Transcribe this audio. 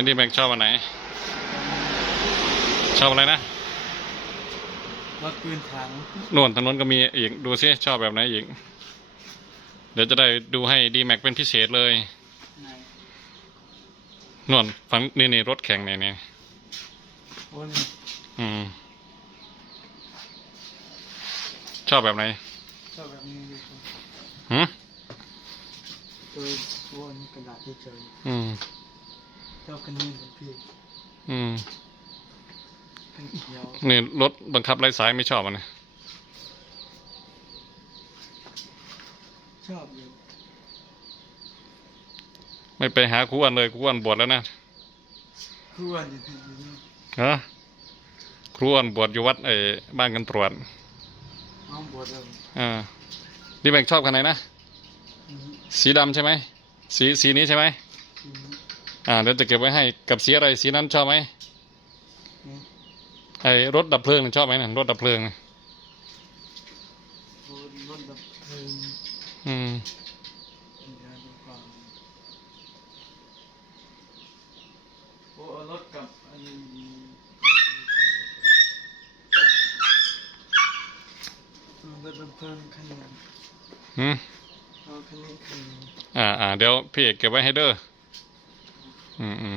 นดีแม็กชอบอันไหน ชอบอะไรนะรถปืนถังนู่นทางนู้นก็มีอีก ดูซิชอบแบบไหนอีก เดี๋ยวจะได้ดูให้ดีแม็กเป็นพิเศษเลยไหนนู่นฝั่งนี่นี่รถแข่งเนี่ยเนี่ยโอ้นอืม ชอบแบบไหน ชอบแบบนี้ดีกว่าหืมตัวโอ้นกระดาษเฉยอืม ๆชอบคันนี้เหมือนพี่อืมคันเขียวนี่รถบังคับไร้สายไม่ชอบมันนะชอบอยู่ไม่ไปหาครูอ้วนเลยครูอ้วนบวชแล้วนะครูอ้วนอยู่ที่นี่ฮะครูอ้วนบวชอยู่วัดไอ้บ้านกันตรวจน้องบวชเลยอ่าดีแม็กชอบคันไหนนะ อืมสีดำใช่ไหมสีสีนี้ใช่ไหมอืม อ่าเดี๋ยวจะเก็บไว้ให้กับสีอะไรสีนั้นชอบไหมนี่ไอ้รถดับเพลิงน่ะชอบไหมนะรถดับเพลิงน่ะโอ้นรถดับเพลิงอืมเดี๋ยวดูก่อนโอ้เอารถกับอันนี้เอารถดับเพลิงคันหนึงอืมเอาคันนี้คันหนึงอ่าอ่าเดี๋ยวพี่เอกเก็บไว้ให้เด้อ อืมอืม